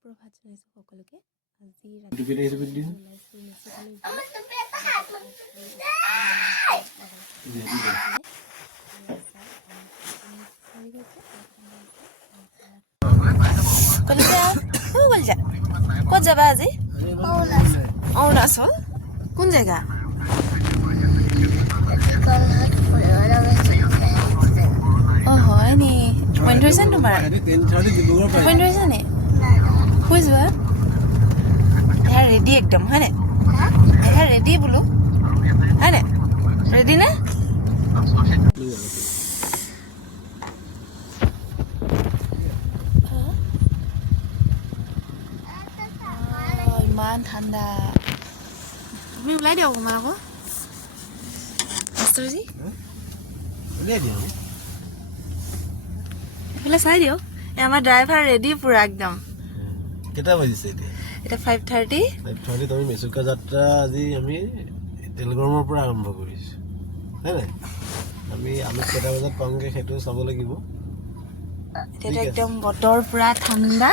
সুপ্ৰভাত জনাইছোঁ সকলোকে। আজি ৰাতিপুৱা ওলাইছোঁ মেচিকলৈ ক'ত যাবা আজি? অৰুণাচল। কোন জেগা? অঁ হয় নি? টোপনি ধৰিছে নি তোমাৰ? টোপনি ধৰিছে নি? শুই যোৱা। এয়া ৰেডি একদম হয়নে? এয়া ৰেডি বোলো হয়নে? ৰেডি নে? ইমান ঠাণ্ডা। তুমি ওলাই দিয়ক অকণমান আকৌ মাষ্টৰজী, এইফালে চাই দিয়ক। এই আমাৰ ড্ৰাইভাৰ ৰেডি পুৰা একদম। কেইটা বাজিছে এতিয়া? এতিয়া 5:30। আমি মেচুকা যাত্ৰা আজি আমি তেলগৰমৰ পৰা আৰম্ভ কৰিছোঁ হয় নাই? আমি কেইটা বজাত পামগৈ সেইটো চাব লাগিব। এতিয়াতো একদম বতৰ পুৰা ঠাণ্ডা।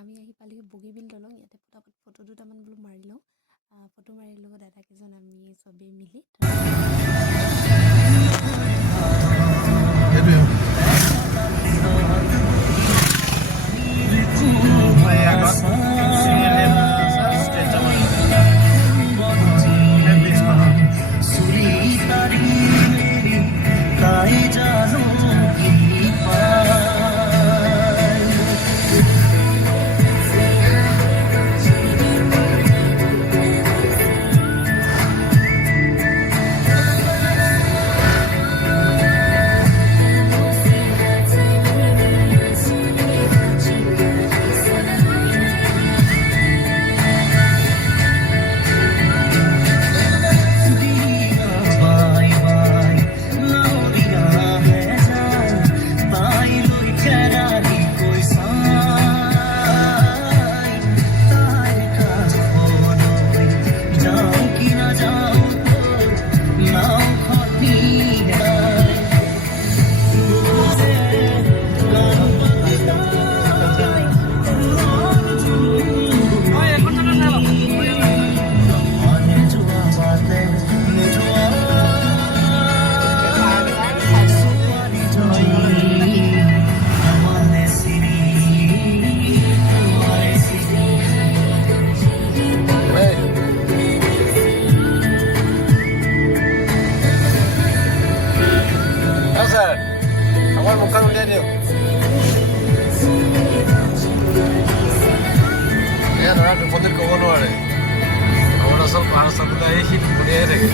আমি আহি পালোহি বগীবিল দলং। ইয়াতে পটাপট ফটো দুটামান বোলো মাৰি লওঁ। ফটো মাৰি ল'ব দাদাকেইজন আমি চবেই মিলি। ক'ব নোৱাৰে অৰুণাচল পাহাৰ চাবলৈ আহি শীত ফুৰিয়াই থাকে।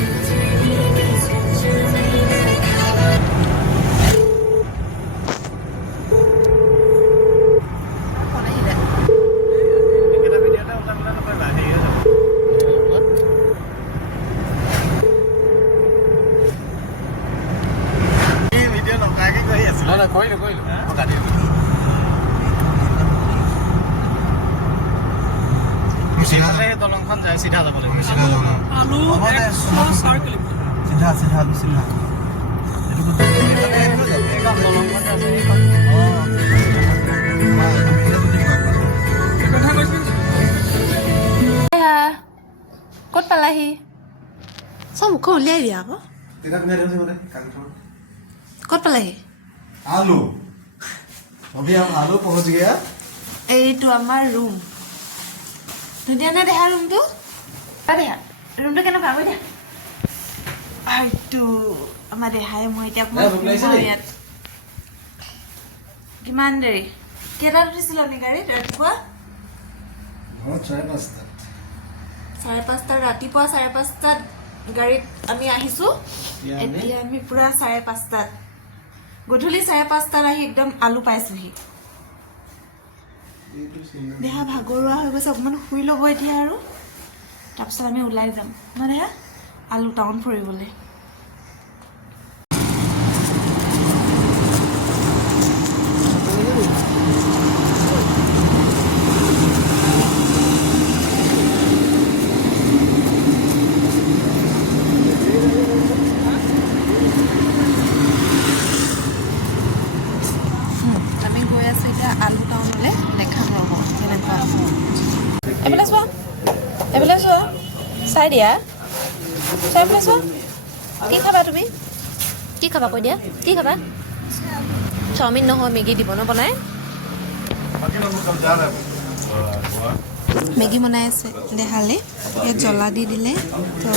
দলংখন যায় চিধা যাব লাগিব। ক'ত পালাহি? চব মুখ উলিয়াই দিয়া আকৌ। ক'ত পালাহি? आलू अभी हम आलू पहुंच गया। এইটো আমাৰ ৰুম। ধুনীয়া না দেহা ৰুমটো? দেহা ৰুমটো কেনেকুৱা? গৈ দিয়া। এইটো আমাৰ দেহাই মই এতিয়া ইয়াত কিমান দেৰি কেইটাত উঠিছিল আমি গাড়ীত? ৰাতিপুৱা 5:30 ৰাতিপুৱা 5:30 গাড়ীত আমি আহিছোঁ। এতিয়া আমি পুৰা 5:30 গধূলি 5:30 আহি একদম আলু পাইছোহি। দেহা ভাগৰুৱা হৈ গৈছে, অকণমান শুই ল'ব এতিয়া আৰু তাৰপিছত আমি ওলাই যাম মানে আলু টাউন ফুৰিবলৈ। আলু টাউনলৈ দেখাম ৰ'ব কেনেকুৱা এইফালে চোৱা চাই দিয়া চাই পেলাই চোৱা কি খাবা তুমি কি খাবা কৈ দিয়া কি খাবা চাওমিন নহয় মেগী দিব ন বনাই মেগী বনাই আছে দেখালে ইয়াত জ্বলা দি দিলে তো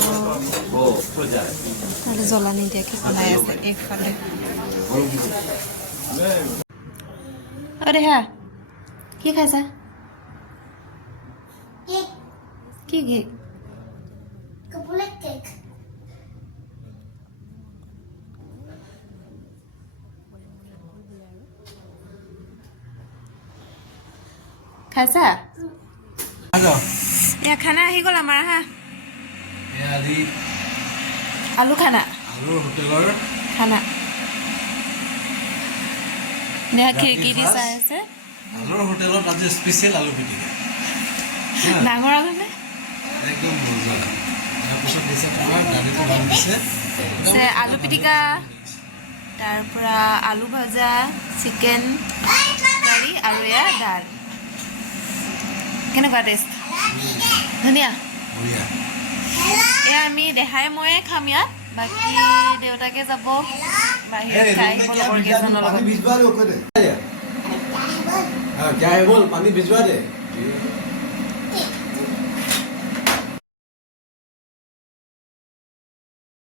তাহলে জ্বলা নিদিয়াকৈ বনাই আছে এইফালে অ দেহা কি খাইছা কি কেক খাইছা এয়া খানা আহি গ'ল আমাৰ হা আলু খানা খানা নেহা খিৰিকী দি চাই আছে আলুৰ হোটেলত আজি স্পেচিয়েল আলু পিটিকা ডাঙৰ আলু নে একদম মজা তাৰপিছত দিছে তোমাৰ দালিটো ভাল দিছে আলু পিটিকা তাৰ পৰা আলু ভাজা চিকেন কাৰী আৰু এয়া দাল কেনেকুৱা টেষ্ট ধুনীয়া বঢ়িয়া এয়া আমি দেখাই ময়ে খাম ইয়াত বাকী দেউতাকে যাব বাহিৰত খাই লগৰ কেইজনৰ লগত पानी भिजवा दे क्या है बोल पानी भिजवा दे